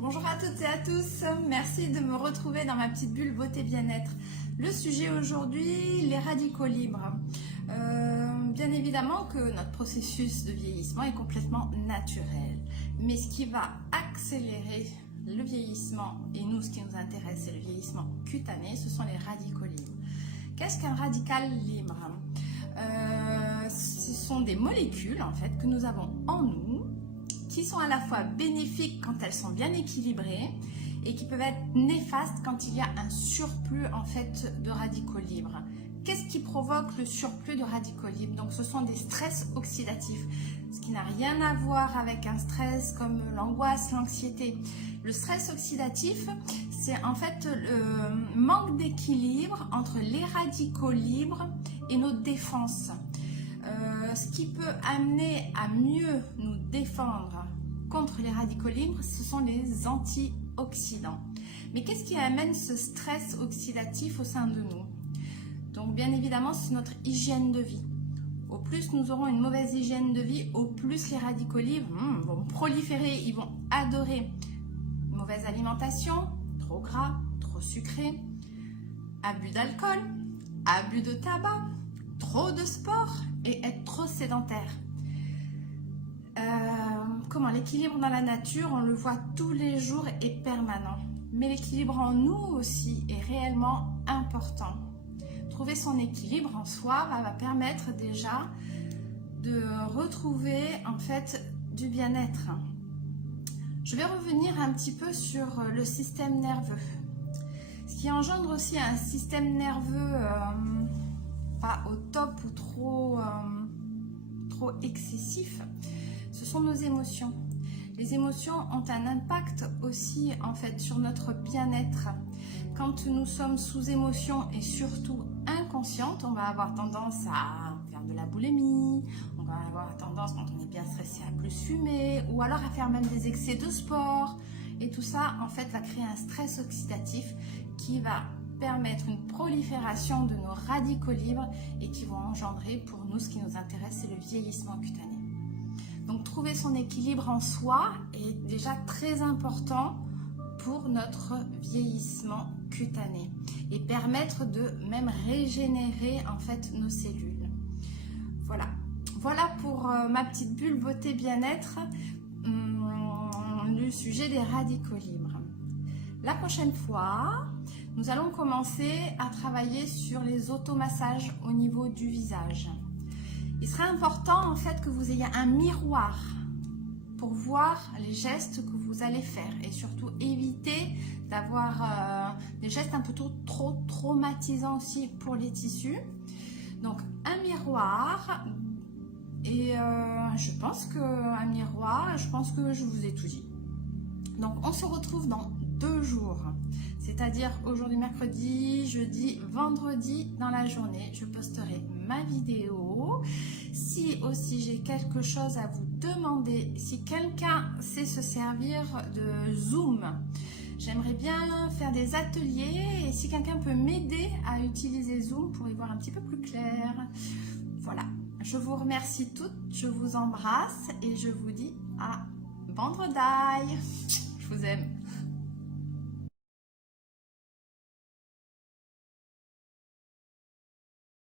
Bonjour à toutes et à tous, merci de me retrouver dans ma petite bulle beauté bien-être. Le sujet aujourd'hui, les radicaux libres. Bien évidemment que notre processus de vieillissement est complètement naturel, mais ce qui va accélérer le vieillissement, et nous ce qui nous intéresse c'est le vieillissement cutané, ce sont les radicaux libres. Qu'est-ce qu'un radical libre? Ce sont des molécules en fait que nous avons en nous, qui sont à la fois bénéfiques quand elles sont bien équilibrées et qui peuvent être néfastes quand il y a un surplus en fait de radicaux libres. Qu'est-ce qui provoque le surplus de radicaux libres? Donc ce sont des stress oxydatifs, ce qui n'a rien à voir avec un stress comme l'angoisse, l'anxiété. Le stress oxydatif, c'est en fait le manque d'équilibre entre les radicaux libres et nos défenses. Ce qui peut amener à mieux nous défendre contre les radicaux libres, ce sont les antioxydants. Mais qu'est-ce qui amène ce stress oxydatif au sein de nous? Donc bien évidemment, c'est notre hygiène de vie. Au plus nous aurons une mauvaise hygiène de vie, au plus les radicaux libres vont proliférer, ils vont adorer. Une mauvaise alimentation, trop gras, trop sucré, abus d'alcool, abus de tabac, trop de sport et être trop sédentaire. Comment l'équilibre dans la nature, on le voit tous les jours et permanent. Mais l'équilibre en nous aussi est réellement important. Trouver son équilibre en soi va permettre déjà de retrouver en fait du bien-être. Je vais revenir un petit peu sur le système nerveux. Ce qui engendre aussi un système nerveux pas au top ou trop excessif, ce sont nos émotions. Les émotions ont un impact aussi en fait sur notre bien-être. Quand nous sommes sous émotion et surtout inconsciente, on va avoir tendance à faire de la boulimie, on va avoir tendance quand on est bien stressé à plus fumer ou alors à faire même des excès de sport. Et tout ça en fait va créer un stress oxydatif qui va permettre une prolifération de nos radicaux libres et qui vont engendrer pour nous ce qui nous intéresse, c'est le vieillissement cutané. Donc trouver son équilibre en soi est déjà très important pour notre vieillissement cutané et permettre de même régénérer en fait nos cellules. Voilà pour ma petite bulle beauté bien-être, le sujet des radicaux libres. La prochaine fois, nous allons commencer à travailler sur les automassages au niveau du visage. Il sera important en fait que vous ayez un miroir pour voir les gestes que vous allez faire et surtout éviter d'avoir des gestes un peu trop traumatisants aussi pour les tissus. Donc un miroir et je pense que je vous ai tout dit. Donc on se retrouve dans 2 jours, c'est-à-dire aujourd'hui mercredi, jeudi, vendredi dans la journée, je posterai ma vidéo. Si aussi j'ai quelque chose à vous demander, si quelqu'un sait se servir de Zoom, j'aimerais bien faire des ateliers et si quelqu'un peut m'aider à utiliser Zoom pour y voir un petit peu plus clair. Voilà, je vous remercie toutes, je vous embrasse et je vous dis à vendredi. Je vous aime.